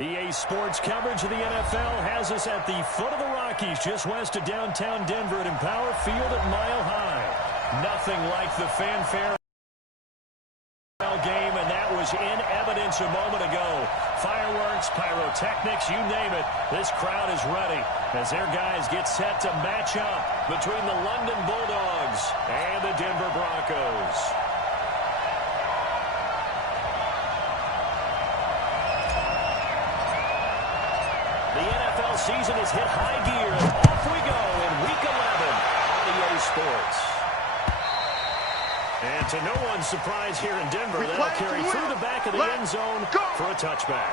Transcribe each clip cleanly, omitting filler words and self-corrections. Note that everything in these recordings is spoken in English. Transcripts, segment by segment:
EA Sports coverage of the NFL has us at the foot of the Rockies, just west of downtown Denver at Empower Field at Mile High. Nothing like the fanfare game, and that was in evidence a moment ago. Fireworks, pyrotechnics, you name it. This crowd is ready as their guys get set to match up between the London Bulldogs and the Denver Broncos. The NFL season has hit high gear, and off we go in Week 11 on EA Sports. And to no one's surprise here in Denver, that'll carry through the back of the end zone for a touchback.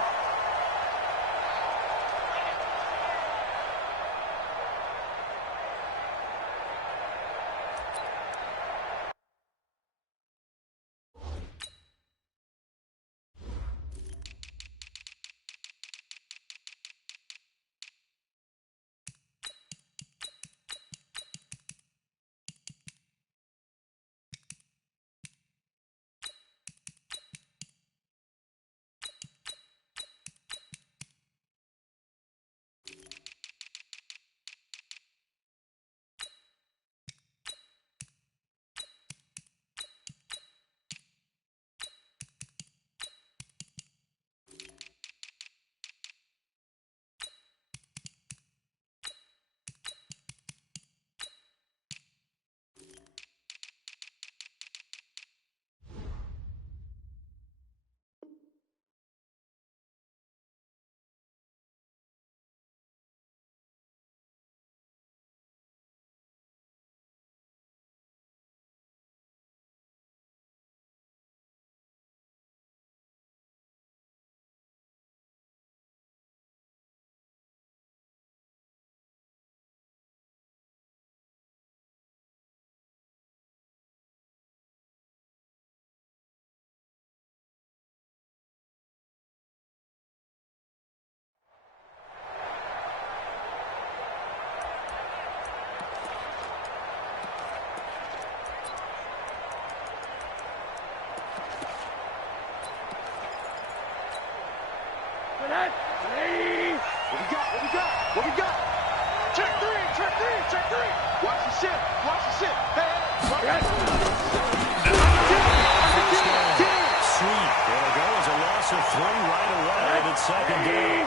What we got? Check three. Watch the shit. Hey. Sweet. It'll go as a loss of 3 right away, and it's second down.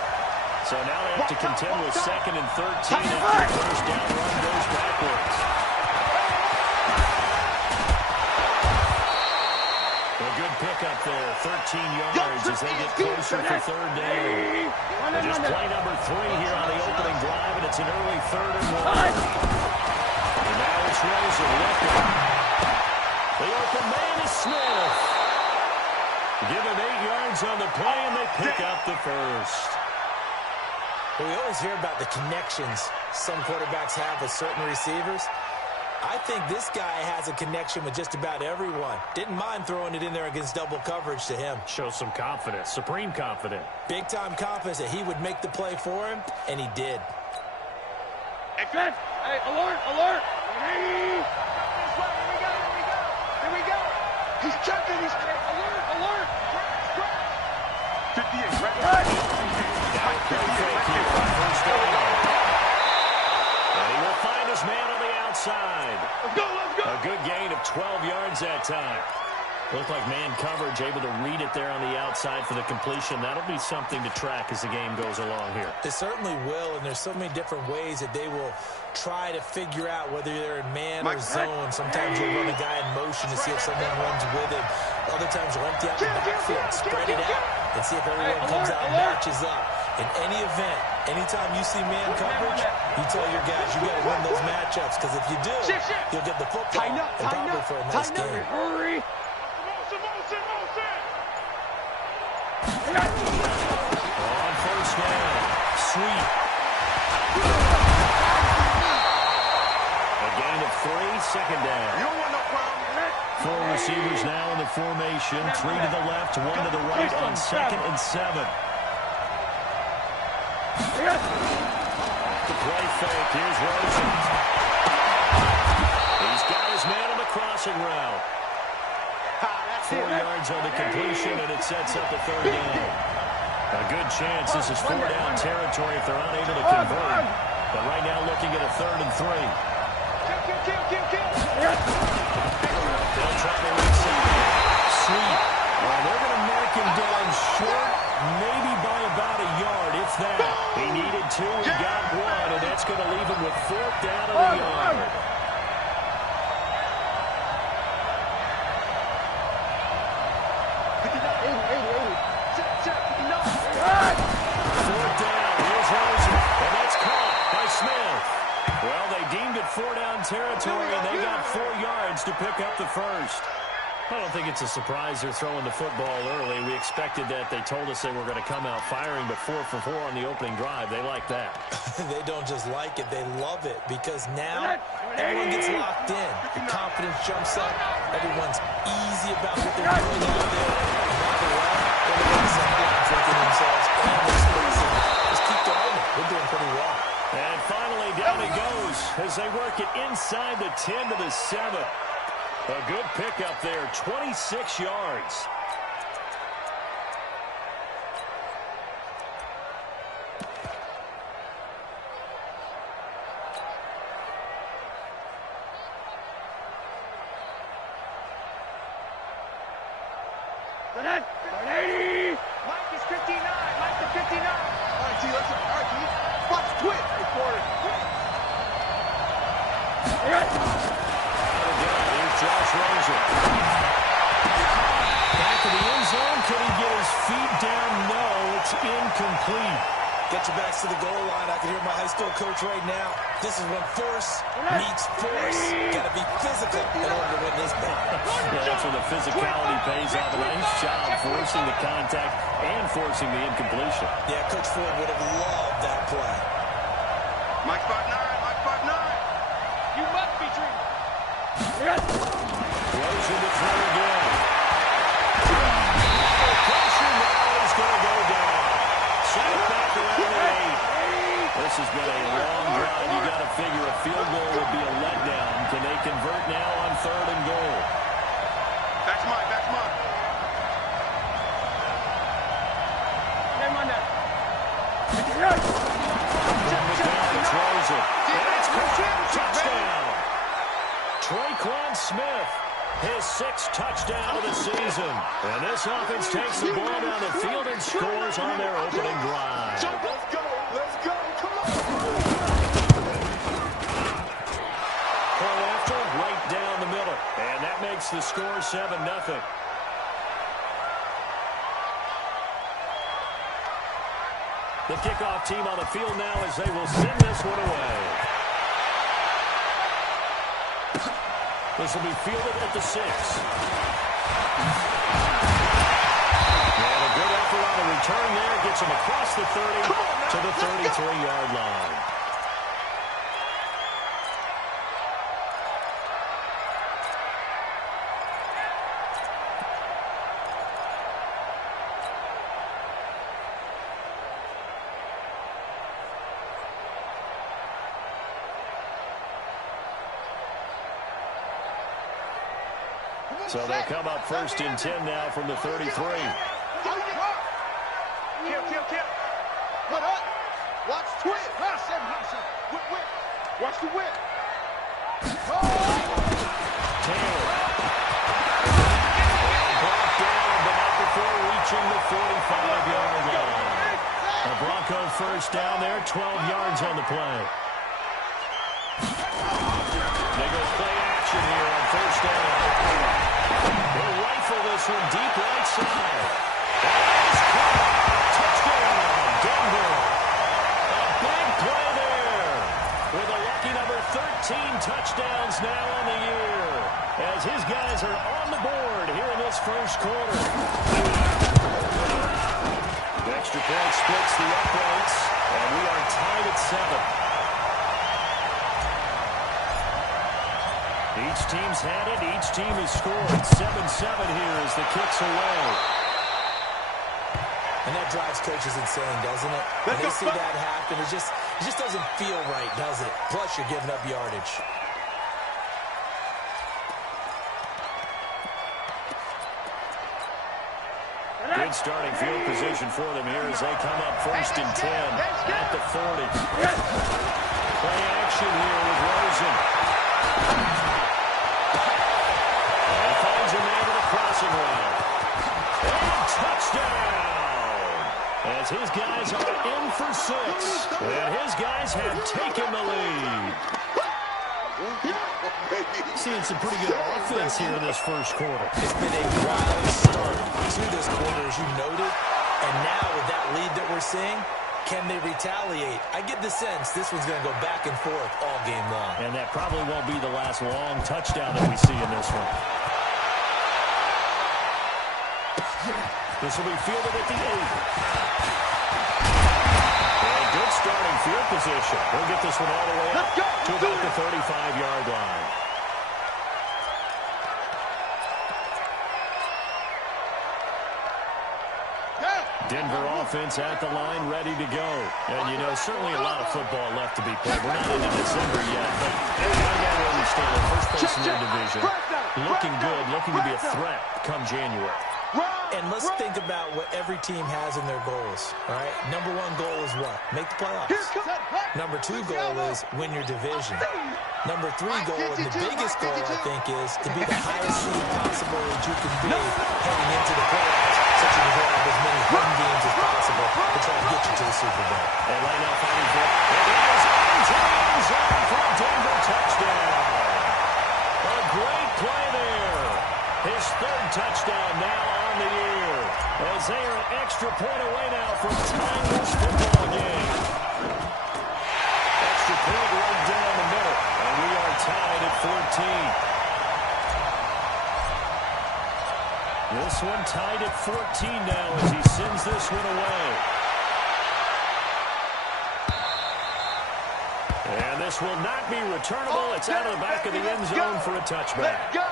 So now they have to contend with 2nd and 13 after the first down run goes backwards. A good pickup there, 13 yards as they get closer for 3rd down. And just play number 3 here on the opening drive, and it's an early 3rd and 1. And now it's Rosen looking. The open man is Smith. Give him 8 yards on the play, and they pick up the first. Well, we always hear about the connections some quarterbacks have with certain receivers. I think this guy has a connection with just about everyone. Didn't mind throwing it in there against double coverage to him. Shows some confidence, supreme confidence. Big-time confidence that he would make the play for him, and he did. Hey, Fred! Hey, alert! Hey! Here we go! He's checking, alert! 58, right? And he will find his man on the outside. Let's go! A good gain of 12 yards that time. Looked like man coverage, able to read it there on the outside for the completion. That'll be something to track as the game goes along here. It certainly will, and there's so many different ways that they will try to figure out whether they're in man or zone. Sometimes you'll run a guy in motion to see if someone runs with him. Other times you'll empty out the backfield, spread it out, and see if everyone comes out and matches up. In any event, anytime you see man coverage, you tell your guys you got to win those matchups, because if you do, you'll get the football and probably for a nice game. Hurry! On first down, Sweet. A gain of 3, 2nd down. You don't want no problem. 4 receivers now in the formation. 3 to the left, 1 to the right on 2nd and 7. The play fake. Here's Rosen. He's got his man on the crossing route. 4 yards on the completion, and it sets up the 3rd down. A good chance this is 4-down territory if they're unable to convert. But right now looking at a 3rd and 3. They'll try to reset. Sweet. Well, they're going to mark him down short, maybe by about a yard, if that. He needed 2, he got 1, and that's going to leave him with 4th down of the yard. Well, they deemed it 4-down territory, and they got 4 yards to pick up the first. I don't think it's a surprise they're throwing the football early. We expected that. They told us they were going to come out firing, but 4 for 4 on the opening drive. They like that. They don't just like it. They love it because now everyone gets locked in. The confidence jumps up. Everyone's easy about what they're doing out there. They're going to set down thinking themselves, just keep throwing it. We're doing pretty well. And finally, down he goes as they work it inside the 10 to the 7. A good pickup there, 26 yards. Mike is 59. Mike is 59. All right, T, let's go. All right, T. Watch twit. Here's Josh Rosen. Back to the end zone. Can he get his feet down? No, it's incomplete. Get your backs to the goal line. I can hear my high school coach right now. This is when force meets force. Got to be physical in order to win this game. Yeah, that's where the physicality pays off. A nice job forcing the contact and forcing the incompletion. Yeah, Coach Ford would have loved that play. Mike 5'9", Mike 5'9". You must be dreaming. Rosen to throw again. Pressure now is going to go down. Set it back around the 8. This has been a long drive. You got to figure a field goal would be a letdown. Can they convert now on 3rd and goal? That's mine. That's mine. Throws it. That's caught. Touchdown. Traquan Smith, his 6th touchdown of the season. And this offense takes the ball down the field and scores on their opening drive. Let's go. Let's go. Come on. Point after, right down the middle. And that makes the score 7-0. The kickoff team on the field now as they will send this one away. This will be fielded at the 6. And a good effort on the return there. Gets him across the 30 to the 33-yard line. So they'll come up 1st and 10 now from the 33. Kill. What up? Watch twit. Whip. Watch the whip. Taylor. Brought down, but not before reaching the 45-yard line. A Bronco first down there, 12 yards on the play. They go play action here on 1st down. They'll rifle this one deep right side. Touchdown, Denver. A big play there. With a lucky number 13 touchdowns now on the year. As his guys are on the board here in this first quarter. The extra point splits the uprights. And we are tied at 7. Each team's had it. Each team has scored. 7-7 here as the kick's away. And that drives coaches insane, doesn't it? When they see that happen, it just doesn't feel right, does it? Plus, you're giving up yardage. Good Good starting field position for them here as they come up 1st and 10 at the 40. Play action here with Rosen. And finds a man with a crossing route. And touchdown! As his guys are in for 6. And his guys have taken the lead. Seeing some pretty good offense here in this first quarter. It's been a wild start to this quarter, as you noted. And now with that lead that we're seeing, can they retaliate? I get the sense this one's going to go back and forth all game long. And that probably won't be the last long touchdown that we see in this one. This will be fielded at the 8. Good starting field position. We'll get this one all the way up to about the 35-yard line. Denver offense at the line, ready to go. And, you know, certainly a lot of football left to be played. We're not into December yet, but right now where we stand in first place in their division. Looking good, looking to be a threat come January. And let's think about what every team has in their goals, all right? Number 1 goal is what? Make the playoffs. Number 2 goal is win your division. Number 3 goal, and the biggest goal, I think, is to be the highest seed possible that you can be heading into the playoffs, so you can have as many home games as possible to try to get you to the Super Bowl. And right now fighting for it. It is into the end zone for a Denver touchdown. A great play there. His 3rd touchdown now on the year. As they are an extra point away now from tying this football game. Extra point right down the middle. And we are tied at 14. This one tied at 14 now as he sends this one away. And this will not be returnable. It's out of the back of the end zone for a touchback. Let's go.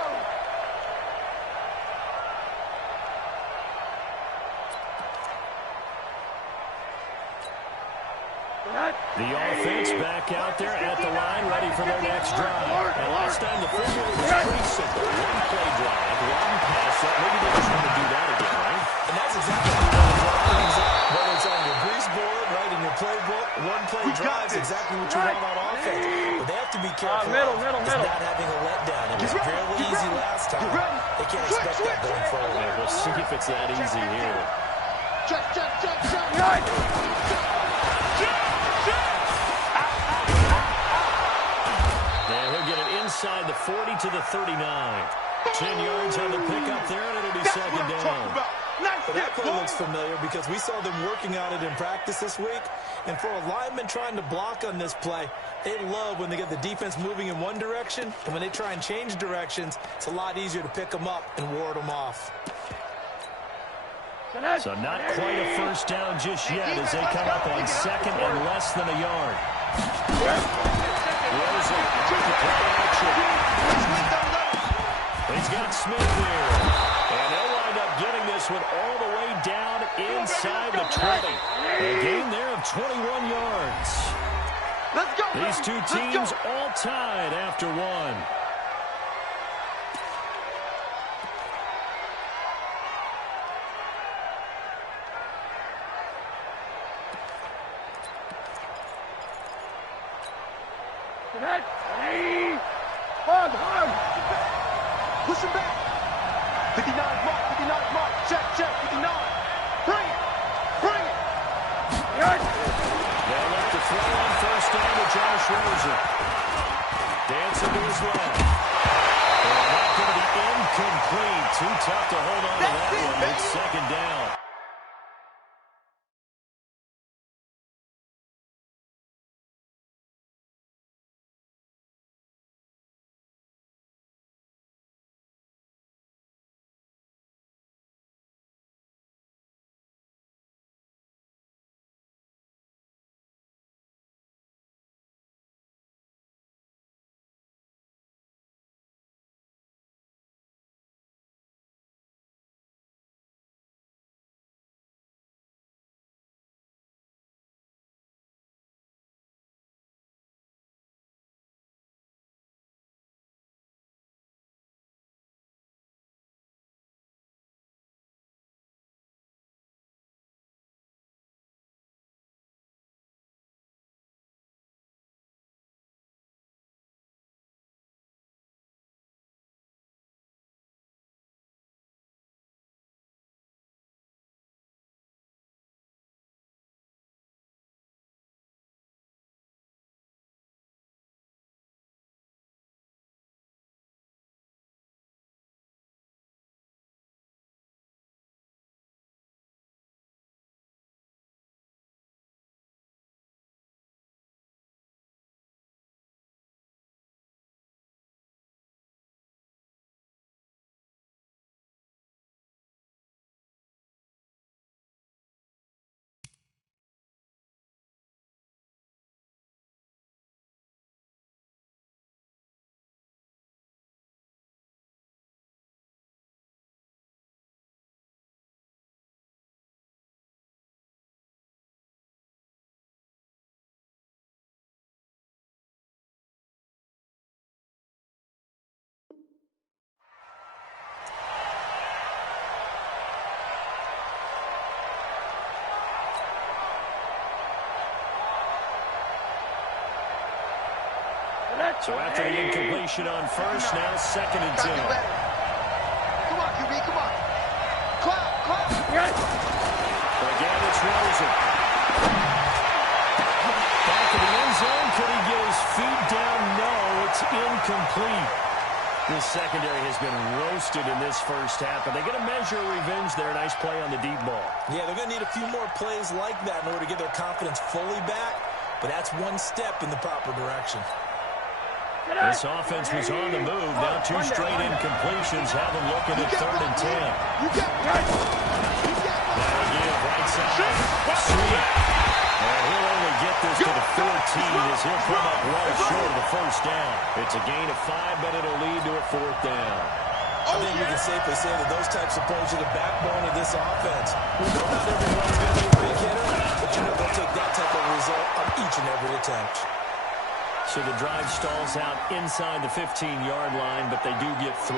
The offense back out there at the line, ready for their next drive. And last time the formula was pretty simple. 1 play drive, 1 pass. Maybe they just want to do that again, right? And that's exactly what you want to do. Whether it's on your grease board, right, in your playbook, 1 play drive is exactly what you want on offense. But they have to be careful of not having a letdown. It was fairly easy last time. They can't expect that going forward. We'll see if it's that easy here. Check. And he'll get it inside the 40 to the 39. 10 yards on the pickup there, and it'll be 2nd down. But that play looks familiar because we saw them working on it in practice this week. And for a lineman trying to block on this play, they love when they get the defense moving in one direction. And when they try and change directions, it's a lot easier to pick them up and ward them off. So not quite a first down just yet as they come up on 2nd and less than a yard. Rosen to play action. He's got Smith here. And they'll wind up getting this one all the way down inside the 20. A gain there of 21 yards. These two teams all tied after 1. Push him back. 59 mark. Check. 59. Bring it. They'll look to throw on 1st down to Josh Rosen. Dancing to his left. And that's going to be incomplete. Too tough to hold on to that one. It's 2nd down. So after the incompletion on first, now 2nd and 10. Come on, QB, come on. Clap. Again, it's Rosen. Back in the end zone. Could he get his feet down? No, it's incomplete. This secondary has been roasted in this first half, but they get a measure of revenge there. Nice play on the deep ball. Yeah, they're going to need a few more plays like that in order to get their confidence fully back, but that's one step in the proper direction. This offense was on the move. Now 2 straight incompletions have them looking at 3rd and 10. That'll give right side. Sweet. And he'll only get this to the 14 as he'll come up well short of the first down. It's a gain of 5, but it'll lead to a 4th down. I think we can safely say that those types of plays are the backbone of this offense. We know not everyone's going to be a big hitter, but you know they'll take that type of result on each and every attempt. So the drive stalls out inside the 15-yard line, but they do get 3.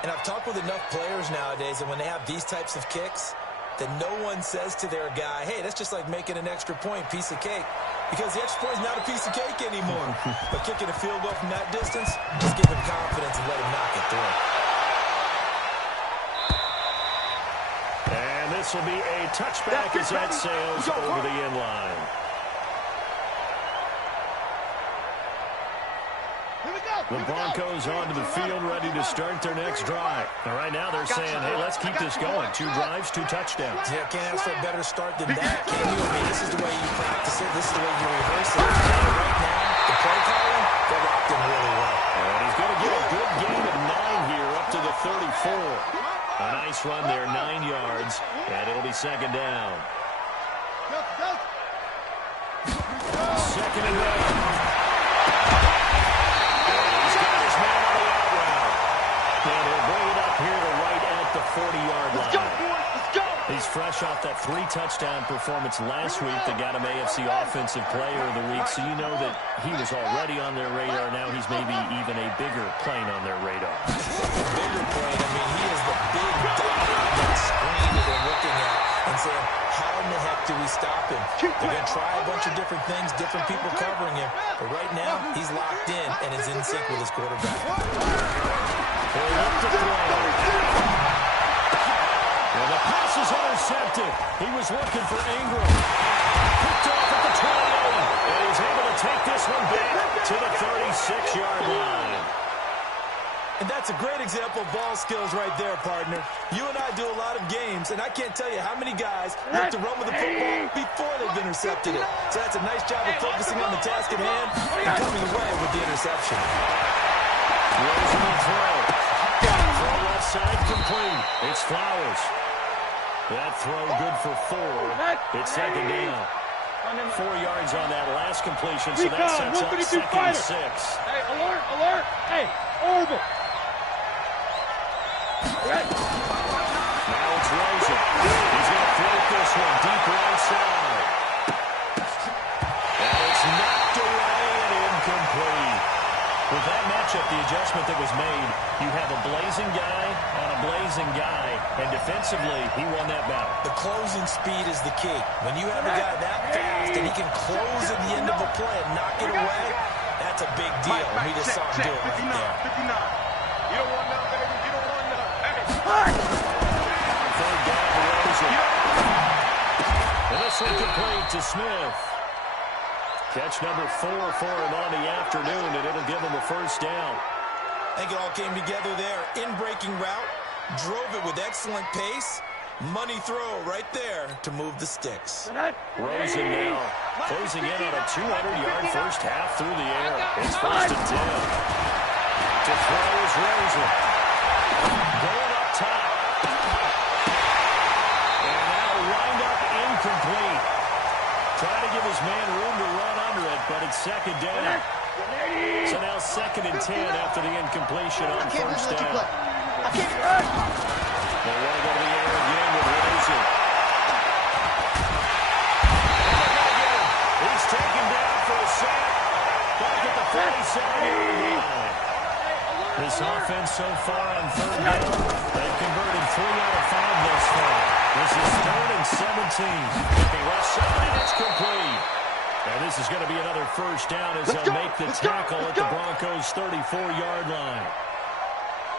And I've talked with enough players nowadays that when they have these types of kicks, that no one says to their guy, hey, that's just like making an extra point, piece of cake. Because the extra point is not a piece of cake anymore. But kicking a field goal from that distance, just give him confidence and let him knock it through. And this will be a touchback as that sails over the end line. The Broncos onto the field, ready to start their next drive. And right now they're saying, hey, let's keep this going. 2 drives, 2 touchdowns. Yeah, can't ask for a better start than that, can you? I mean, this is the way you practice it. This is the way you rehearse it. And right now, the play calling, they're locked in really well. And he's going to get a good gain of 9 here up to the 34. A nice run there, 9 yards, and it'll be 2nd down. 2nd and 1. And he'll bring it up here to right at the 40-yard line. Let's go, boys. Let's go. He's fresh off that 3-touchdown performance last week that got him AFC Offensive Player of the Week. So you know that he was already on their radar. Now he's maybe even a bigger plane on their radar. Bigger plane. I mean, he is the big dot on that screen that they're looking at and saying, how in the heck do we stop him? They're going to try a bunch of different things, different people covering him. But right now, he's locked in and is in sync with his quarterback. They're up to throw. And the pass is intercepted. He was looking for Ingram. Picked off at the 28. And he's able to take this one back to the 36-yard line. And that's a great example of ball skills right there, partner. You and I do a lot of games, and I can't tell you how many guys like to run with the football before they've intercepted it. So that's a nice job of focusing on the task at hand and coming away with the interception. Rosen will throw. Throw left side complete. It's Flowers. That throw good for 4. It's 2nd down. 4 yards on that last completion, so that sets up 2nd and 6. Hey, alert, alert. Hey, over. Now it's Rosen. He's going to float this one deep right side. And it's knocked away and incomplete. With that matchup, the adjustment that was made, you have a blazing guy on a blazing guy, and defensively, he won that battle. The closing speed is the key. When you have a guy that fast and he can close at the end of a play and knock it away, that's a big deal. And we just saw him do it right there. 59. You don't want none, baby. You don't want none. Hey. 3rd down to Rosen. And this one complete to Smith. Catch number 4 for him on the afternoon, and it'll give him a 1st down. I think it all came together there. In-breaking route, drove it with excellent pace. Money throw right there to move the sticks. Rosen now closing in on a 200-yard first half through the air. It's 1st and 10. To throw is Rosen. Going up top. And now wind up incomplete. Trying to give his man room to run under it, but it's 2nd down. So now 2nd and 10 after the incompletion on 1st down. They want to go to the air again with Rosen. He's taken down for a sack. Back at the 47-yard line. This offense so far on 3rd down, they've converted 3 out of 5 thus far. This is 3rd and 17. Looking left side, it's complete. And this is going to be another first down as they'll make the tackle at the Broncos' 34-yard line.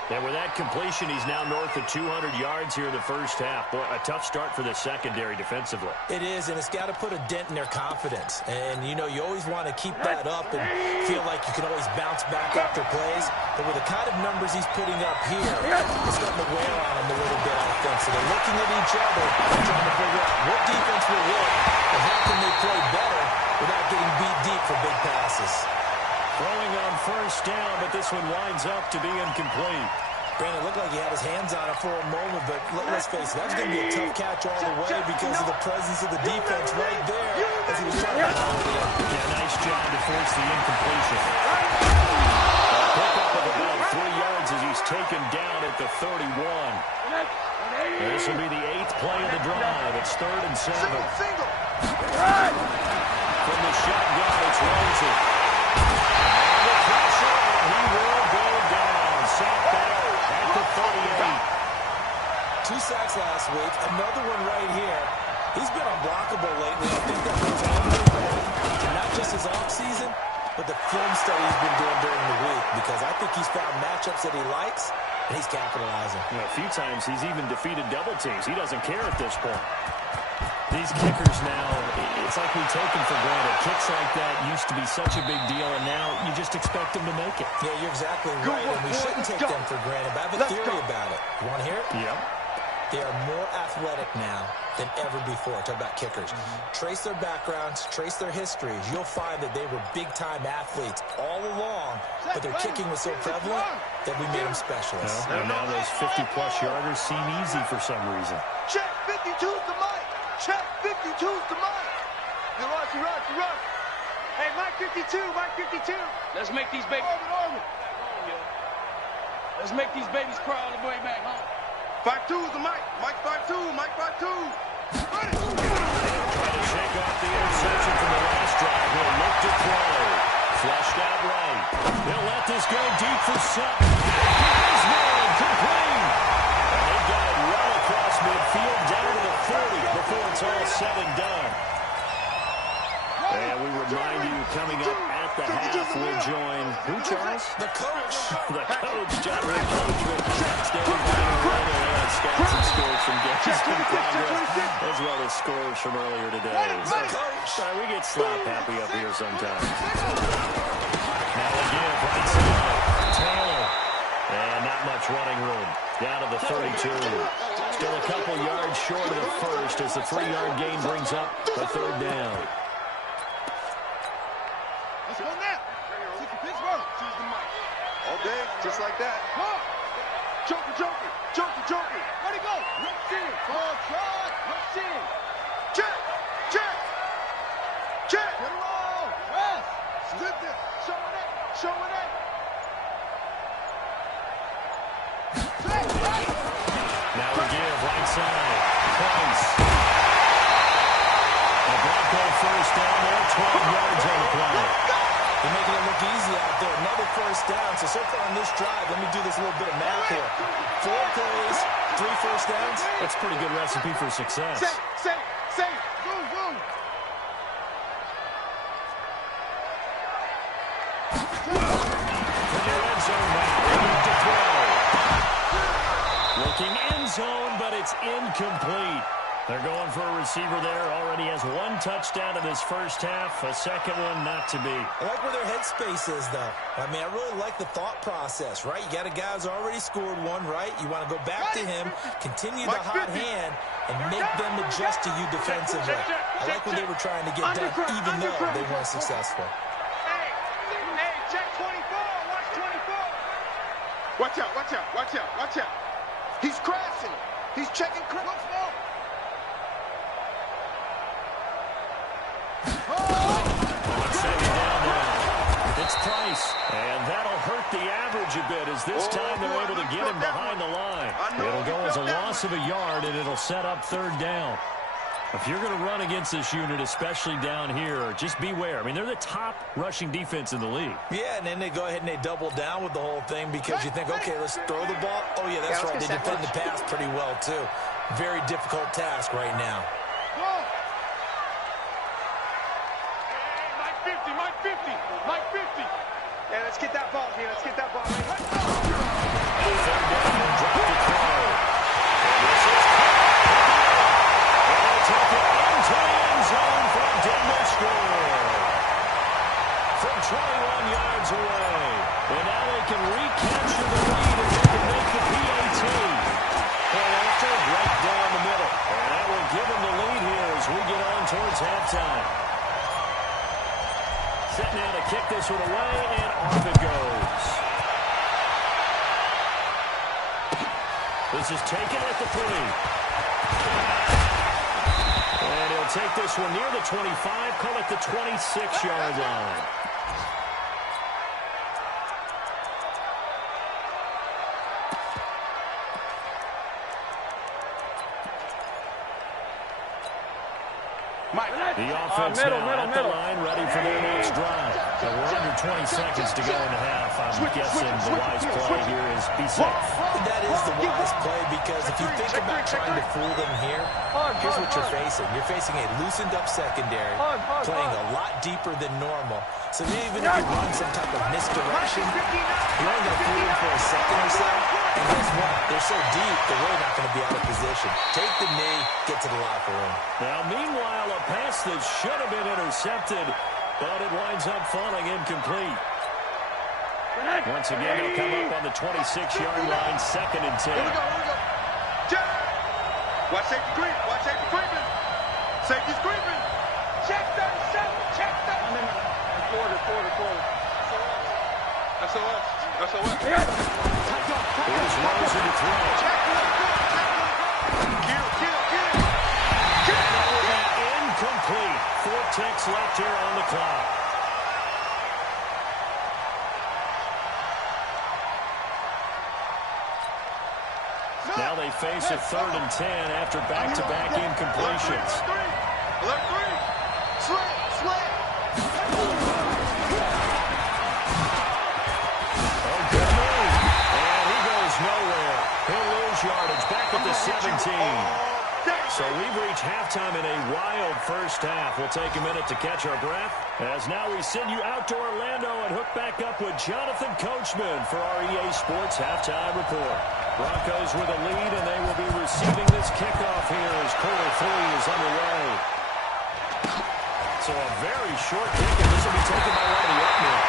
And with that completion, he's now north of 200 yards here in the first half. Boy, a tough start for the secondary defensively. It is, and it's got to put a dent in their confidence. And, you know, you always want to keep that up and feel like you can always bounce back after plays. But with the kind of numbers he's putting up here, it's starting to wear on them a little bit, I think. So they're looking at each other and trying to figure out what defense will work and how can they play better without getting beat deep for big passes. Throwing on first down, but this one winds up to be incomplete. Brandon, it looked like he had his hands on it for a moment, but let's face it, that was going to be a tough catch all the way because of the presence of the defense right there as he was trying to follow it in. Yeah, nice job to force the incompletion. A pickup of about 3 yards as he's taken down at the 31. This will be the 8th play of the drive. It's 3rd and 7. From the shotgun, it's Ramsey. And the pressure, and he will go down. Sacked back at the 38. 2 sacks last week, another one right here. He's been unblockable lately. I think that goes all the way back to not just his offseason, but the film study he's been doing during the week, because I think he's found matchups that he likes, and he's capitalizing. You know, a few times he's even defeated double teams. He doesn't care at this point. These kickers now, it's like we take them for granted. Kicks like that used to be such a big deal, and now you just expect them to make it. Yeah, you're exactly right, and we shouldn't take them for granted. But I have a theory about it. You want to hear it? Yep. They are more athletic now than ever before. Talk about kickers. Trace their backgrounds, trace their histories. You'll find that they were big-time athletes all along, but their kicking was so prevalent that we made them specialists. Well, and now those 50-plus yarders seem easy for some reason. Check 52's the mic. Check 52's the mic. You run. Hey, Mike 52, Mike 52. Let's make these babies. Let's make these babies cry on the way back home. 52's the mic. Mike 52, Mike 52. Try to shake off the interception from the last drive. He'll look to throw. Flushed out right. He'll let this go deep for Sutton. Here's one, complete. And they've got it well across midfield down to the 40 before it's all said and done. And we remind you, coming up at the half, we'll join who, Charles? The coach. The coach, John Rick Coach, standing by the stats and scores from games in progress, as well as scores from earlier today. So, we get slap happy up here sometimes. Now again, right side, Taylor. And not much running room. Down to the 32. Still a couple yards short of the first as the 3-yard gain brings up the 3rd down. Let's go now. Pittsburgh. Choose the mic. All day, just like that. Joker. Where'd he go? Let's see. Let's see. Check. Get him all. Yes. Slip it. Showing it. Now we give right side. Price. A Bronco first down there, 12 yards on the play. They're making it look easy out there. Another first down. So far on this drive, let me do this little bit of math here. 4 plays, 3 first downs. That's a pretty good recipe for success. Say it. Boom. From your end zone now, to throw. Looking end zone, but it's incomplete. They're going for a receiver there. Already has 1 touchdown in this first half. A second one not to be. I like where their headspace is, though. I mean, I really like the thought process, right? You got a guy who's already scored 1, right? You want to go back to him, continue the hot hand, and make them adjust to you defensively. I like what they were trying to get done, even though they weren't successful. Hey, check 24. Watch 24. Watch out. He's crashing. He's checking. What's more? On second down now, it's Price. And that'll hurt the average a bit as this time they're able to get him behind the line. It'll go as a loss of a yard, and it'll set up 3rd down. If you're going to run against this unit, especially down here, just beware. I mean, they're the top rushing defense in the league. Yeah, and then they go ahead and they double down with the whole thing because you think, okay, let's throw the ball. Oh, yeah, that's right. They defend the pass pretty well, too. Very difficult task right now. Mike 50. Yeah, let's get that ball here. Let's get that ball. Third down and drop to throw. This is caught. And they take it into the end zone for a Denver score. From 21 yards away. And now they can recapture the lead and they can make the PAT. Point after, right down the middle. And that will give them the lead here as we get on towards halftime. Set now to kick this one away, and off it goes. This is taken at the 20. And he'll take this one near the 25, call it the 26-yard line. The offense now at the line, ready for their next drive. And we're under 20 seconds to go in the half. I'm guessing the wise play here is be safe. That is the wise play, because if you think about trying to fool them here, here's what you're facing. You're facing a loosened-up secondary, playing a lot deeper than normal. So even if you run some type of misdirection, you're only going to fool them for a second or so. And guess what? They're so deep, they're really not going to be out of position. Take the knee, get to the locker room. Now, meanwhile, a pass that should have been intercepted, but it winds up falling incomplete. Once again, they'll come up on the 26-yard line, 2nd and 10. Here we go. Watch safety creep. Watch safety creeping. Safety's creeping. Check 37. Check 37. Quarter. SOS. Here's Rosen to throw. Kill. Incomplete. 4 ticks left here on the clock. Now they face a 3rd and 10 after back-to-back incompletions. Alert 3. Slam. Oh, good move. And he goes nowhere. He'll lose yardage back at the 17. So we've reached halftime in a wild first half. We'll take a minute to catch our breath, as now we send you out to Orlando and hook back up with Jonathan Coachman for our EA Sports Halftime Report. Broncos with a lead, and they will be receiving this kickoff here as quarter 3 is underway. So a very short kick, and this will be taken by one of the opening.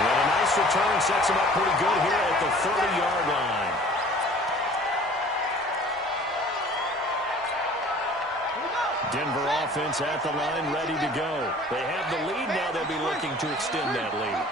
And a nice return sets him up pretty good here at the 30-yard line. Denver offense at the line, ready to go. They have the lead now. They'll be looking to extend that lead.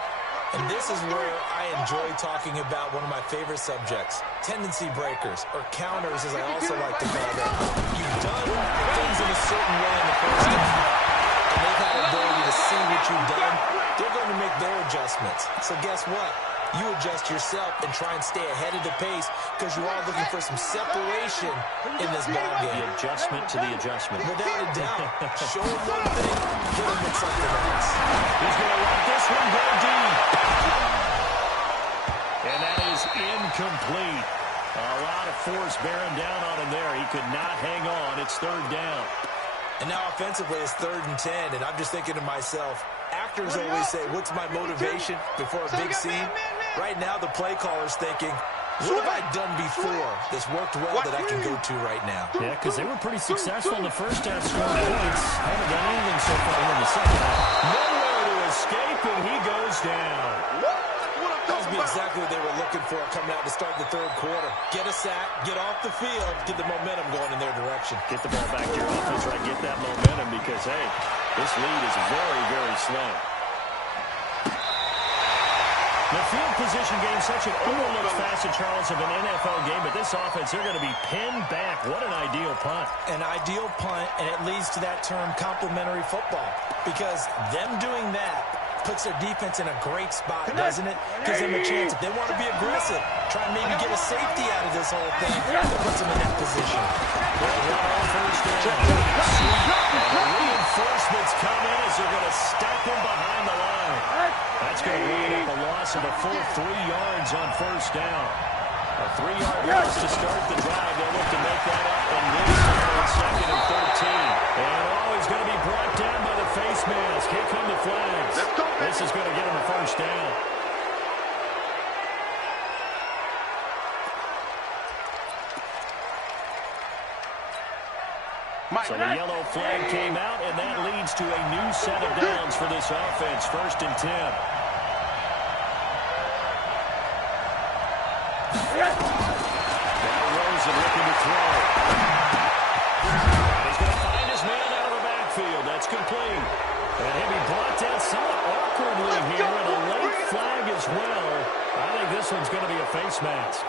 And this is where I enjoy talking about one of my favorite subjects, tendency breakers, or counters, as I also like to call them. You've done things in a certain way in the first half, and they've had the ability to see what you've done. They're going to make their adjustments. So guess what? You adjust yourself and try and stay ahead of the pace, because you are looking for some separation in this ball game. The adjustment to the adjustment. Without a doubt. Show him one thing, hit him with something else. He's going to let this one go deep. And that is incomplete. A lot of force bearing down on him there. He could not hang on. It's 3rd down. And now offensively, it's 3rd and 10, and I'm just thinking to myself, actors always say, what's my motivation before a big scene? Right now, the play caller's thinking, what have I done before that's worked well that I can go to right now? Yeah, because they were pretty successful in the first half scoring points. Haven't done anything so far in the second half. Nowhere to escape, and he goes down. That must be exactly what they were looking for coming out to start the 3rd quarter. Get a sack, get off the field, get the momentum going in their direction. Get the ball back to your offense, right? Get that momentum, because, hey, this lead is very, very slim. The field position game, such an overlooked facet, Charles, of an NFL game, but this offense, they're going to be pinned back. What an ideal punt. An ideal punt, and it leads to that term complementary football, because them doing that puts their defense in a great spot, doesn't it? Gives them a chance. If they want to be aggressive, try and maybe get a safety out of this whole thing, that puts them in that position. Reinforcements come in as they're going to stack them behind the line. That's going to lead up a loss of a full 3 yards on 1st down. A 3-yard loss to start the drive. They'll look to make that up on this time on 2nd and 13. And he's going to be brought down by the face mask. Here come the flags. This this is going to get him a first down. So the yellow flag came out, and that leads to a new set of downs for this offense. 1st and 10. Now Rosen looking to throw. And he's going to find his man out of the backfield. That's complete. And he'll be brought down somewhat awkwardly here, and a late flag as well. I think this one's going to be a face mask.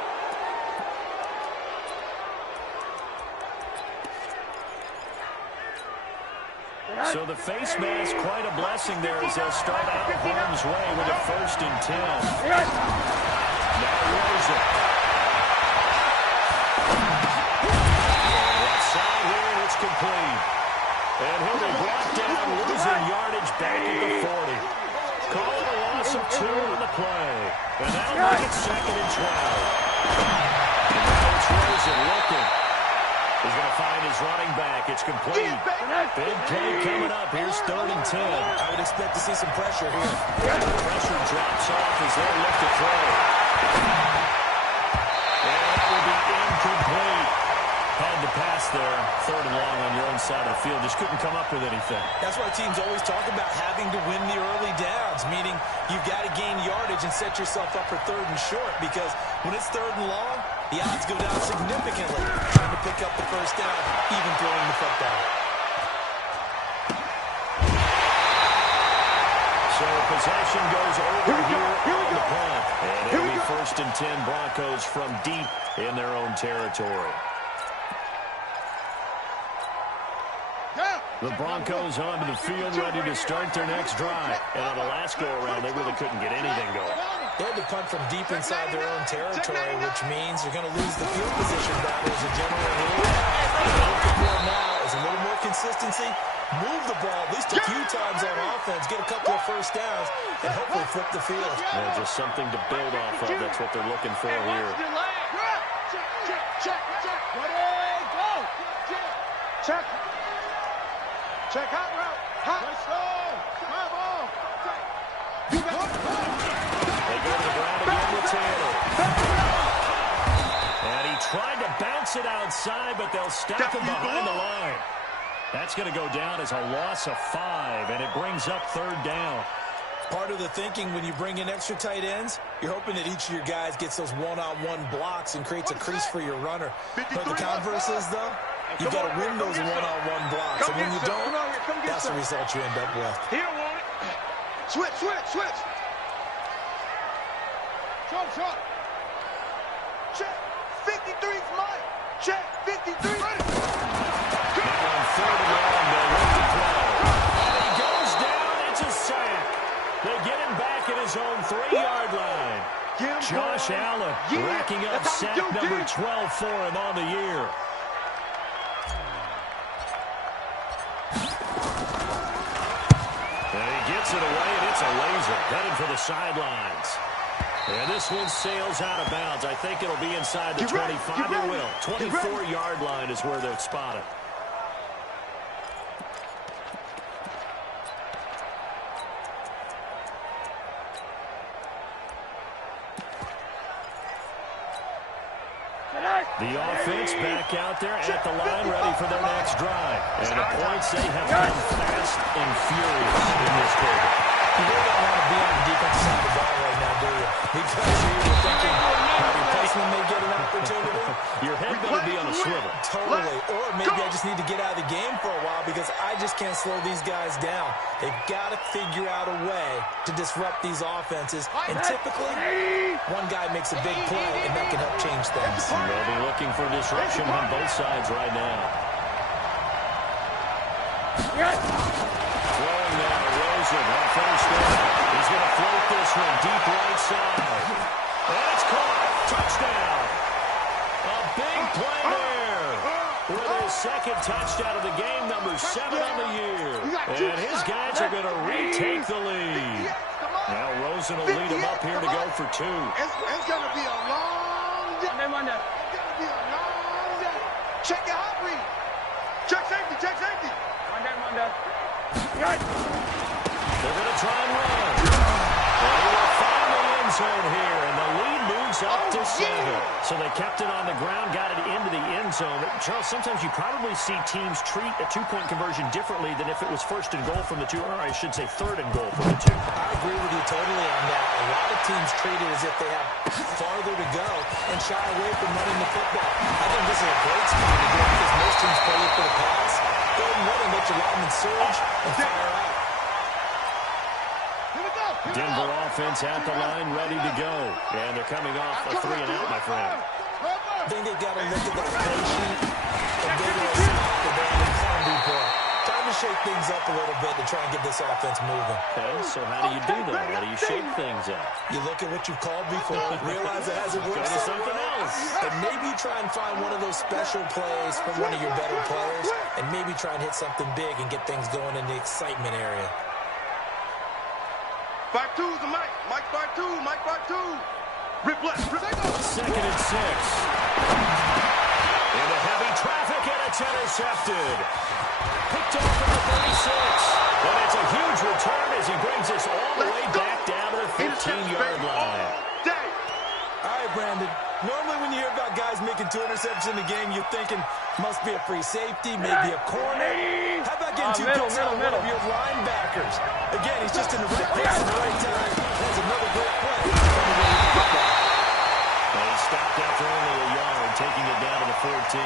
So the face mask, quite a blessing there as they'll start out of harm's way with a 1st and 10. Now Rosen. Left side here, and it's complete. And he'll be brought down, losing yardage back at the 40. Call it a loss of 2 on the play. And that'll make it 2nd and 12. And now it's Rosen looking. He's going to find his running back. It's complete. Big play coming up. Here's 3rd and 10. I would expect to see some pressure here. Pressure drops off as they look to throw. And that will be incomplete. Had to pass there. 3rd and long on your own side of the field. Just couldn't come up with anything. That's why teams always talk about having to win the early downs, meaning you've got to gain yardage and set yourself up for 3rd and short, because when it's 3rd and long, the odds go down significantly trying to pick up the first down, even throwing the football. So possession goes over here on the punt. And it'll be 1st and 10 Broncos from deep in their own territory. The Broncos onto the field ready to start their next drive. And on the last go-around, they really couldn't get anything going. They had to punt from deep inside their own territory, which means you're going to lose the field position battle as a general rule. What they're looking for now is a little more consistency, move the ball at least a few times on offense, get a couple of first downs, and hopefully flip the field. Yeah, just something to build off of. That's what they're looking for here. Check. Check hot route. Hot. Let's go. Come on. You got it. They go to the ground again with Taylor. And he tried to bounce it outside, but they'll stop him behind the line. That's going to go down as a loss of 5, and it brings up 3rd down. Part of the thinking when you bring in extra tight ends, you're hoping that each of your guys gets those one-on-one blocks and creates a crease for your runner. But the converse is, though, you've got to win those one-on-one blocks. And when you don't, that's the result you end up with. He don't want it. Switch. Shot. Check. 53's mine. Check. 53. Now on 3rd and long, they'll look to throw. And he goes down. It's a sack. They get him back at his own 3-yard line. Josh Allen racking up sack number 12 for him on the year. And he gets it away, and it's a laser headed for the sidelines. And this one sails out of bounds. I think it'll be inside the 25. It will. 24-yard line is where they'll spot it. The offense back out there at the line, ready for their next drive. And the points, they have come fast and furious in this quarter. You really don't want to be on the defensive side of the ball right now, do you? Because you're thinking, my replacement may get an opportunity. Your head better be on a swivel. Totally. Or maybe I just need to get out of the game for a while because I just can't slow these guys down. They've got to figure out a way to disrupt these offenses. And typically, one guy makes a big play, and that can help change things. They'll be looking for disruption on both sides right now. Throwing now, Rosen on 1st down. He's going to float this one deep right side. And it's caught. Touchdown. A big play there. With his 2nd touchdown of the game, number 7 on the year. And his guys are going to retake the lead. Now Rosen will lead him up here to go for 2. It's going to be a long day. It's going to be a long day. Check your hot read. Check safety. They're going to try and run. zone here, and the lead moves up to 7. So they kept it on the ground, got it into the end zone. Charles, sometimes you probably see teams treat a two-point conversion differently than if it was first and goal from the 2, or I should say third and goal from the 2. I agree with you totally on that. A lot of teams treat it as if they have farther to go and shy away from running the football. I think this is a great spot to do it because most teams play it for the pass. Go ahead and run and let your linemen surge and fire out. Denver offense at the line, ready to go. And they're coming off a 3-and-out, my friend. I think they've got to look at that play sheet and go to a spot that they have Home Depot. Time to shake things up a little bit to try and get this offense moving. Okay, so how do you do that? How do you shake things up? You look at what you've called before, realize it hasn't worked Go to something else. and maybe you try and find one of those special plays from one of your better players, and maybe try and hit something big and get things going in the excitement area. 5-2's the Mike. Mike 5-2. Mike 5-2. Rip left. Rip left. 2nd and 6. Into heavy traffic, and it's intercepted. Picked off at the 36. And it's a huge return as he brings us all the way back down to the 15-yard line. All right, Brandon. Normally when you hear about guys making 2 interceptions in the game, you're thinking must be a free safety, maybe a corner. How about getting 2 picks on one of your linebackers? Again, he's just in the right place at the right time. That's another great play. And he stopped after only a yard, taking it down to the 14.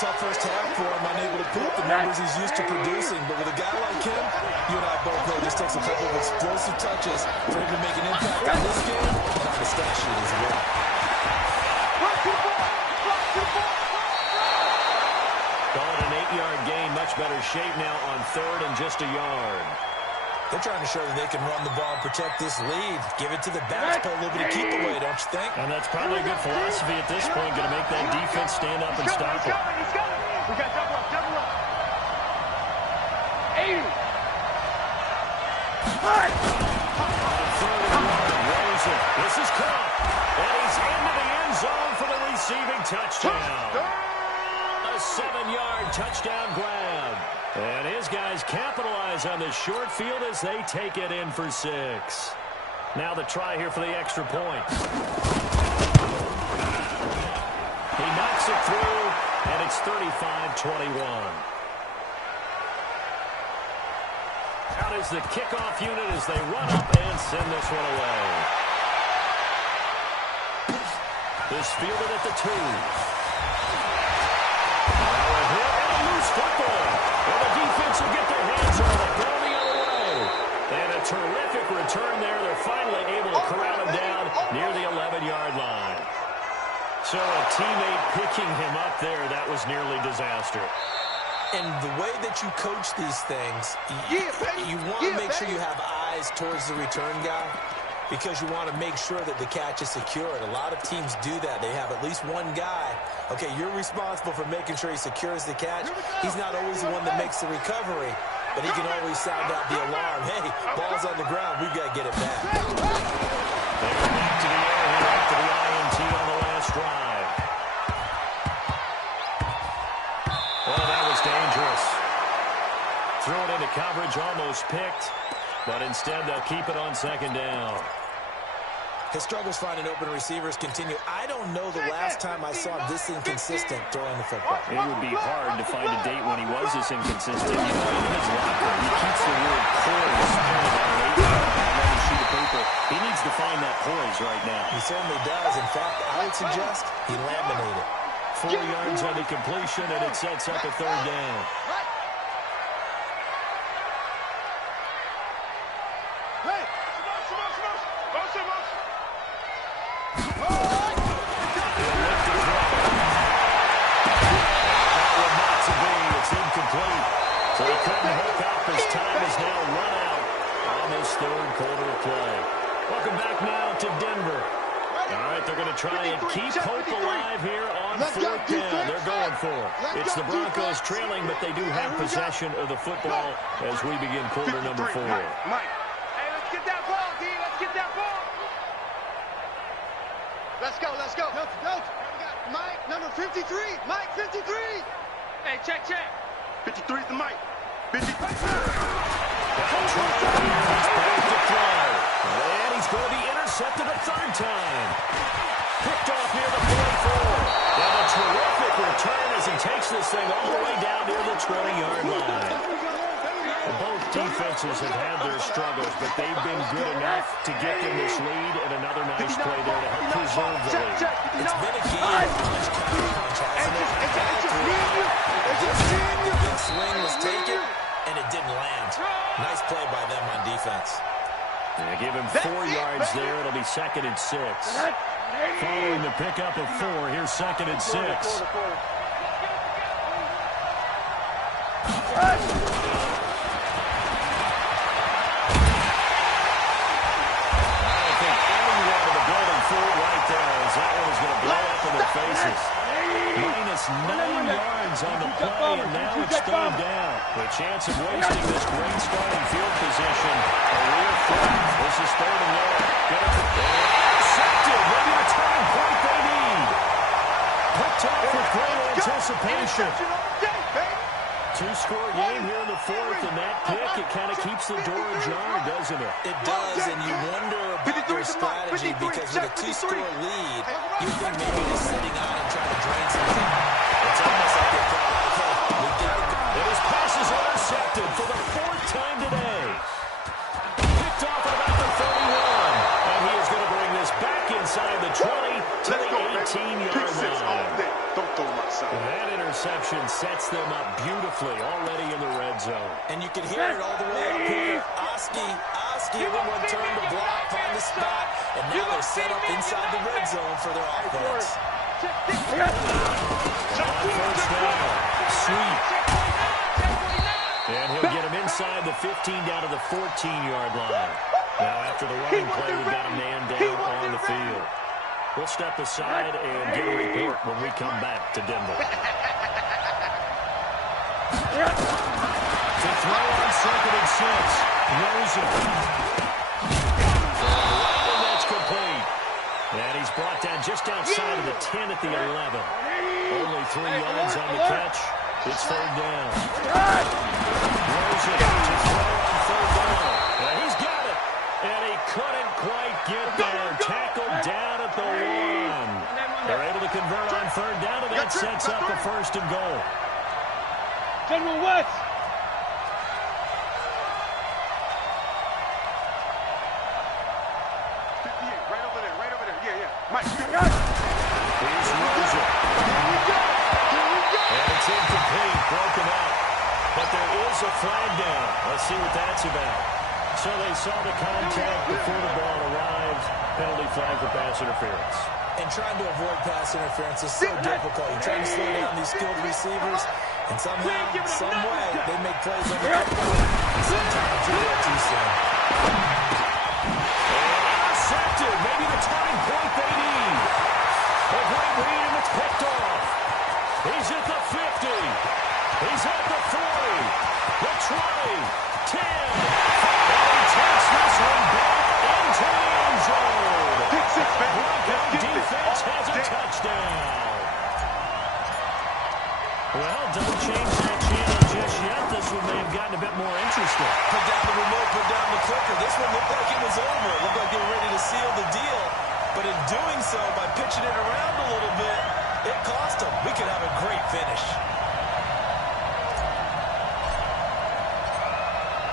Tough first half for him, unable to put the numbers he's used to producing. But with a guy like him, you and I both know it just takes a couple of explosive touches for him to make an impact on this game and on the stat sheet as well. Call it an 8-yard gain, much better shape now on 3rd and just a yard. They're trying to show that they can run the ball and protect this lead. Give it to the backs, put a little bit of keep away, don't you think? And that's probably a good philosophy at this point, going to make that defense stand up and stop it. He's coming. We got double up, double up. 80. On 3rd and 1, Rosen. This is caught. And he's into the end zone for the receiving touchdown. A 7-yard touchdown grab. And his guys capitalize on the short field as they take it in for 6. Now the try here for the extra point. He knocks it through, and it's 35-21. Out is the kickoff unit as they run up and send this one away. This fielded at the 2. Now a hit and a loose football. Well, the defense will get their hands on it, going the other way. And a terrific return there. They're finally able to corral him down near the 11-yard line. So a teammate picking him up there, that was nearly disaster. And the way that you coach these things, you want to make sure you have eyes towards the return guy because you want to make sure that the catch is secured. A lot of teams do that. They have at least one guy. Okay, you're responsible for making sure he secures the catch. He's not always the one that makes the recovery, but he can always sound out the alarm. Hey, ball's on the ground. We've got to get it back. They go back to the air here after the INT on the last drive. Well, that was dangerous. Threw it into coverage, almost picked. But instead, they'll keep it on 2nd down. His struggles finding open receivers continue. I don't know the last time I saw him this inconsistent throwing the football. It would be hard to find a date when he was this inconsistent. You know, in his locker, he keeps the word poise printed on a sheet of paper. He needs to find that poise right now. He certainly does. In fact, I would suggest he laminated. 4 yards on the completion, and it sets up a 3rd down. So he couldn't hook up. His time is now run out on this 3rd quarter of play. Welcome back now to Denver. All right, they're going to try and keep hope alive here on 4th down. They're going for it. It's the Broncos trailing, but they do have possession of the football as we begin quarter number 4. Mike. Hey, let's get that ball, D. Let's get that ball. Let's go, let's go. Go. Mike, number 53. Mike, 53. Hey, check. 53 is the Mike. 53. And he's going to be intercepted. intercepted a third time. Picked off near the 44. And a terrific return as he takes this thing all the way down near the 20-yard line. Both defenses have had their struggles, but they've been good enough to get them this lead, and another nice play there to help preserve the lead. It's been a game of punch, counter, punch, hasn't it? The big swing was taken, and it didn't land. Nice play by them on defense. They give him 4 yards there. It'll be 2nd and 6. Following the pickup of 4, here's 2nd and 6. Faces. -9 yards on the play, and now it's 3rd down. The chance of wasting this great starting field position. A real threat. This is 3rd and long. Intercepted. Maybe the turning point they need. Picked off with great anticipation. 2-score game here in the 4th, and that pick, it kind of keeps the door ajar, doesn't it? It does, and you wonder about their strategy because with a 2-score lead, you think maybe they're sitting on and trying to drain something. It's almost like they thought, okay, we got to go. And his pass is intercepted for the 4th time today. Picked off at about the 31, and he is going to bring this back inside the 20 to the 18-yard line. That interception sets them up beautifully already in the red zone. And you can hear it all the way up here. Oski, everyone turned to block, find the spot, and now they're set up inside the red zone for their offense. First down, sweep. And he'll get him inside the 15 down to the 14-yard line. Now after the running play, we've got a man down on the field. We'll step aside and get a report when we come back to Denver. To throw on 2nd and 6. Rosen. And that's complete. And he's brought down just outside of the 10 at the 11. Only 3 yards on the catch. It's 3rd down. Rosen to throw on 3rd down. And he's got it. And he couldn't quite get there. Tackled down at the 1. They're able to convert on 3rd down, and that sets up a 1st and goal. General West. Right over there. Yeah. Mike. Here's Rosen. And it's incomplete, broken up. But there is a flag down. Let's see what that's about. So they saw the contact before the ball arrived. Penalty flag for pass interference. And trying to avoid pass interference is so difficult. You're trying to slow down these skilled receivers, and somehow, some way, they make plays on the football. And sometimes you get too soon. Intercepted. Maybe the turning point they need. A great read, and it's picked off. He's at the 50. He's at the 40. The 20. 10. And he takes this one back into the end zone. Bronco defense has a touchdown. Well, don't change that channel just yet. This one may have gotten a bit more interesting. Put down the remote, put down the clicker. This one looked like it was over. It looked like they were ready to seal the deal. But in doing so, by pitching it around a little bit, it cost them. We could have a great finish.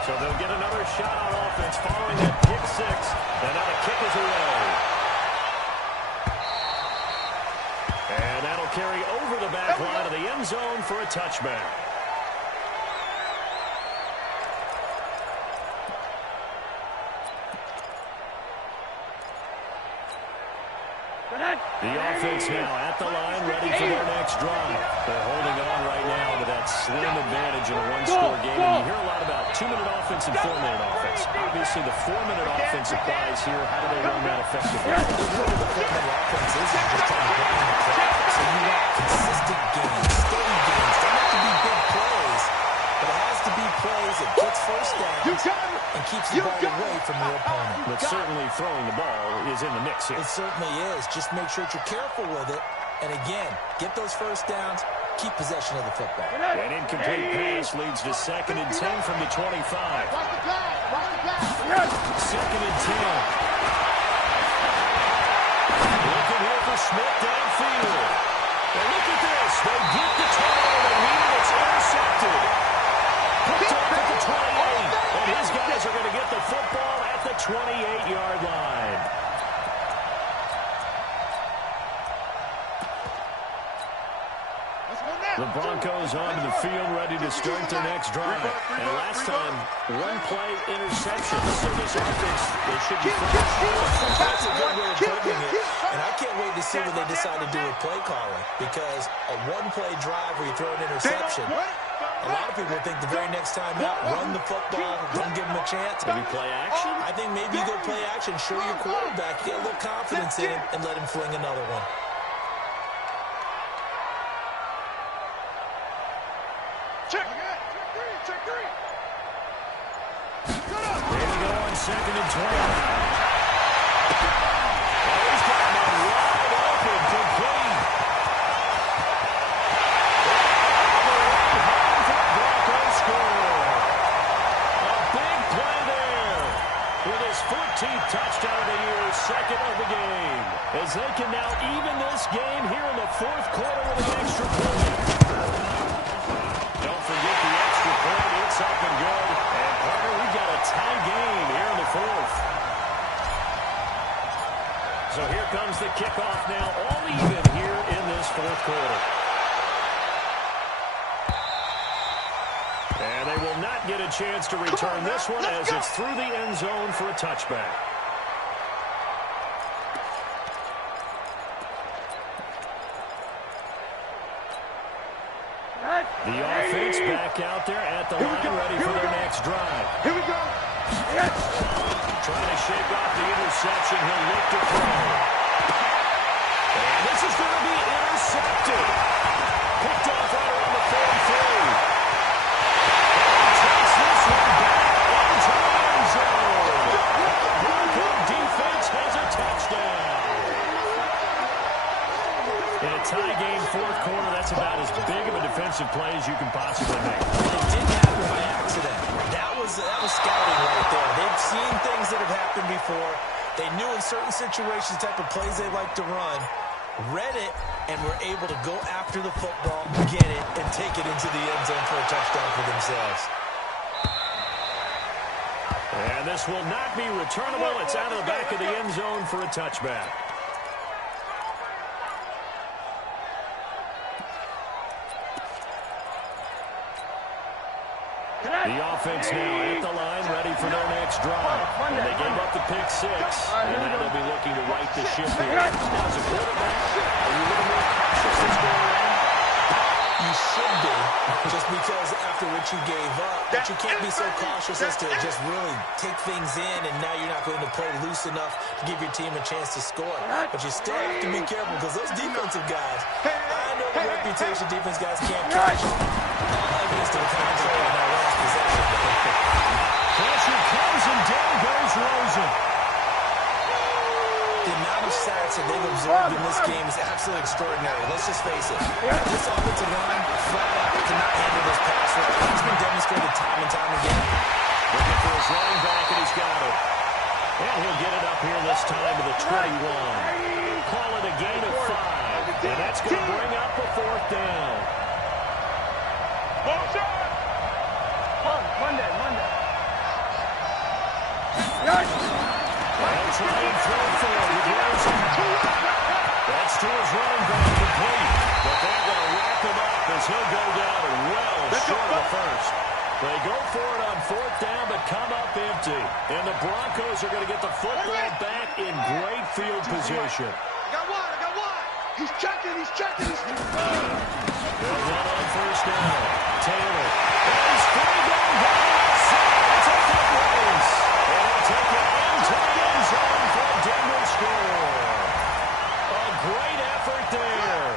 So they'll get another shot on offense following that pick 6. And now the kick is away. And that'll carry over the back line of the end zone for a touchback. The offense now at the line, ready for their next drive. They're holding on right now to that slim advantage in a 1-score game. And you hear a lot about 2-minute offense and 4-minute offense. Obviously, the 4-minute offense applies here. How do they run that effectively? The 4-minute offense is just trying to run the clock. So you want consistent gains, steady gains. Don't have to be big plays, but it has to be plays that gets first downs and keeps the ball away from your opponent. But certainly throwing the ball is in the mix here. It certainly is. Just make sure that you're careful with it. And again, get those first downs, keep possession of the football. An incomplete pass leads to 2nd and 10 from the 25. 2nd and 10. for Smith downfield. And look at this. They get the turnover they needed. It's intercepted. Picked off at the 28. And his guys are going to get the football at the 28-yard line. The Broncos onto the field, ready to start their next drive. And last time, one-play interception. So this offense, they should be fine. That's a good way of putting it. And I can't wait to see what they decide to do with play calling. Because a one-play drive where you throw an interception, a lot of people think the very next time out, run the football, don't give them a chance. Maybe play action? I think maybe you go play action, show your quarterback, get a little confidence in him, and let him fling another one. Check three. Here we go on 2nd and 20. He's got him wide open, complete. Broncos score. A big play there. With his 14th touchdown of the year, 2nd of the game. As they can now even this game here in the 4th quarter with an extra point. Don't forget the extra point. It's up and good. And Carter, we've got a tie game here in the 4th. So here comes the kickoff now, all even here in this 4th quarter. And they will not get a chance to return this one as it's through the end zone for a touchback. The offense back out there at the line, ready for their next drive. Here we go. Trying to shake off the interception. He'll look to throw. And this is going to be intercepted. Picked off right around the 43. And takes this one back into the end zone. Bronco defense has a touchdown. In a tie game 4th quarter, that's about as big of a defensive play as you can possibly make. It didn't happen by accident. That was scouting right there. They've seen things that have happened before. They knew in certain situations the type of plays they like to run, read it, and were able to go after the football, get it, and take it into the end zone for a touchdown for themselves. And this will not be returnable. It's out of the back of the end zone for a touchback. The offense now at the line, ready for their next drive. And they gave up the pick 6, and now they'll be looking to right the ship here. Now, as a quarterback, are you a little more cautious this go around? You should be, just because after what you gave up, but you can't be so cautious as to just really take things in, and now you're not going to play loose enough to give your team a chance to score. But you still have to be careful, because those defensive guys, I know the reputation defense guys can't catch. Evidence to the contrary in that last possession. Pressure comes, and down goes Rosen. The amount of sacks that they've absorbed in this game is absolutely extraordinary. Let's just face it. This offensive line, flat out, cannot handle this pass rush. It's been demonstrated time and time again. Looking for his running back, and he's got it. And he'll get it up here this time to the 21. Call it a gain of 5. And that's going to bring up a 4th down. Monday. And try and throw forward with Rosen. That's to his running back, complete. But they're going to wrap him up as he'll go down well short of the first. They go for it on 4th down, but come up empty. And the Broncos are going to get the football back in great field position. I got one. He's checking. They'll run on 1st down. Taylor. And he's free going down the left side. It's a foot race. And he'll take it into the end zone for a Denver score. A great effort there.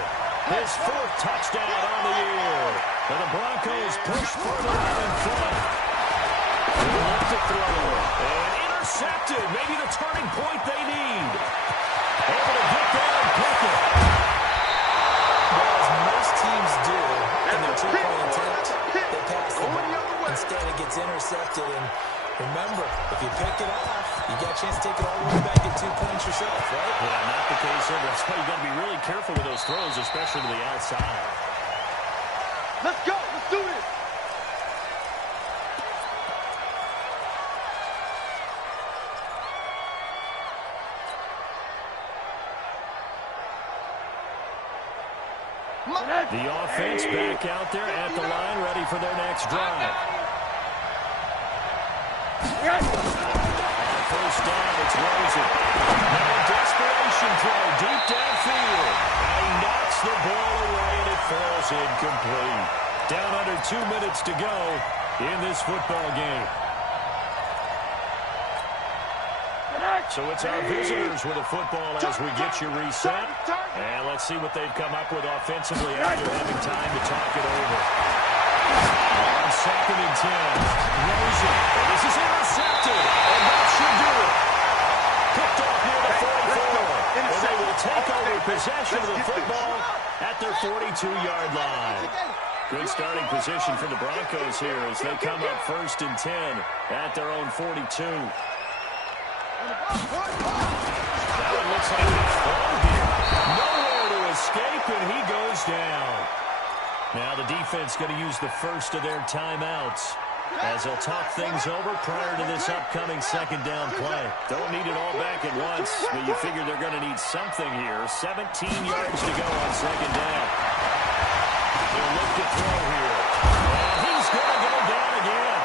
His 4th touchdown on the year. And the Broncos push further out in front. He'll look to throw. And intercepted. Maybe the turning point they need. Able to get there and pick it. Well, as most teams do in their two-point attempt, they pass the ball. Instead, it gets intercepted, and Remember, if you pick it off, you got a chance to take it all the way back at 2 points yourself, right? Yeah, not the case here. That's why you got to be really careful with those throws, especially to the outside. Let's go. Let's do this. The offense back out there at the line, ready for their next drive. On first down, it's Rosen. Now a desperation throw deep downfield. And he knocks the ball away, and it falls incomplete. Down under 2 minutes to go in this football game. So it's our visitors with a football as we get you reset. And let's see what they've come up with offensively after having time to talk it over. On 2nd and 10, Rosen. This is intercepted, and that should do it. Picked off near the 44. And they will take over possession of the football at their 42-yard line. Good starting position for the Broncos here as they come up 1st and 10 at their own 42. Now it looks like it's thrown here. Nowhere to escape, and he goes down. Now the defense going to use the first of their timeouts as they'll talk things over prior to this upcoming 2nd down play. Don't need it all back at once, but you figure they're going to need something here. 17 yards to go on 2nd down. They'll look to throw here. And he's going to go down again.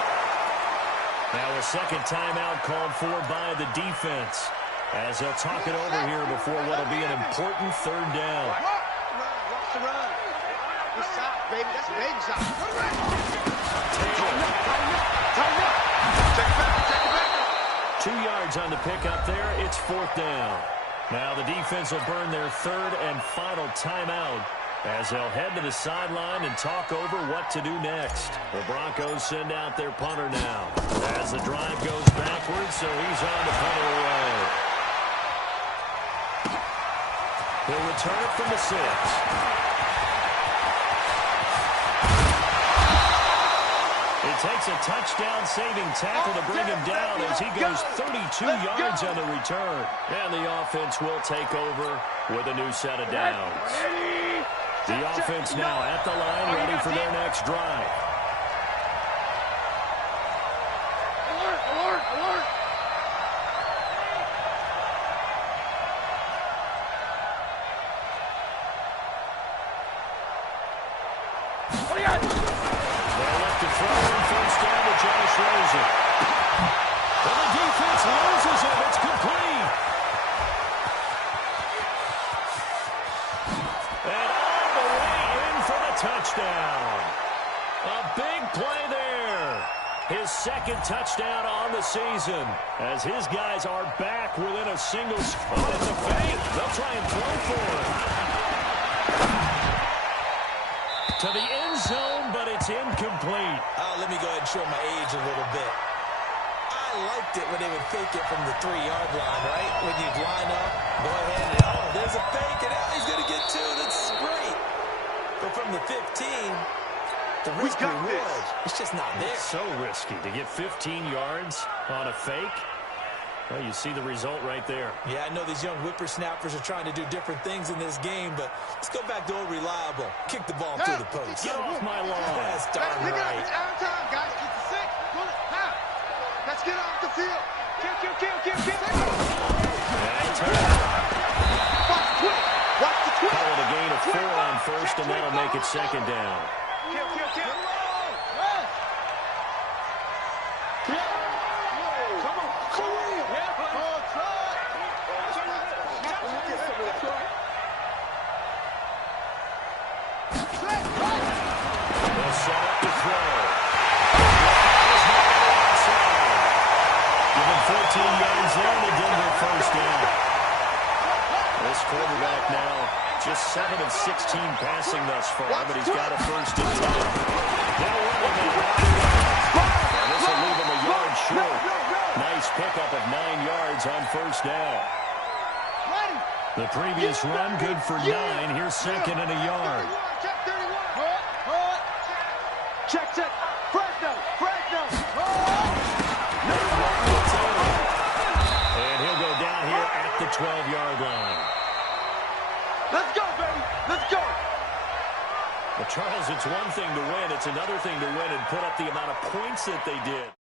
Now a 2nd timeout called for by the defense as they'll talk it over here before what will be an important 3rd down. Watch the run. Good shot, baby. That's a baby shot. Tighten up. Check it back. 2 yards on the pickup there. It's 4th down. Now the defense will burn their 3rd and final timeout as they'll head to the sideline and talk over what to do next. The Broncos send out their punter now as the drive goes backwards, so he's on to punt it away. He'll return it from the 6. It takes a touchdown-saving tackle to bring him down as he goes 32 yards on the return. And the offense will take over with a new set of downs. The offense now at the line, ready for their next drive. Alert. They'll look to throw in 1st down to Josh Rosen. And the defense loses it. It's complete. And all the way in for the touchdown. A big play there. His 2nd touchdown on the season as his guys are back within a single spot. It's a fake. They'll try and throw for it. To the end zone, but it's incomplete. Let me go ahead and show my age a little bit. I liked it when they would fake it from the 3-yard line, right? When you'd line up, go ahead and, there's a fake, and now he's going to get 2. That's great. But from the 15, the risk reward, it's just not there. It's so risky to get 15 yards on a fake. Well, you see the result right there. Yeah, I know these young whippersnappers are trying to do different things in this game, but let's go back to old reliable. Kick the ball through the post. Get off my lawn. That's darn right. It's out of time, guys. Get to 6. Pull it. Now. Let's get off the field. Kill. Watch the twist. Call it a gain of 4 on 1st, and that'll make it 2nd down. Kill. They'll set up the throw. Give him 14 yards there to Denver 1st down. This quarterback now just 7 of 16 passing thus far, but he's got a 1st and 10. They'll run him and this will leave him a yard short. Nice pickup of 9 yards on 1st down. The previous run good for 9. Here's 2nd and a yard. Check. Fresno. 10-yard line. Let's go, baby. Let's go. Well, Charles, it's one thing to win. It's another thing to win and put up the amount of points that they did.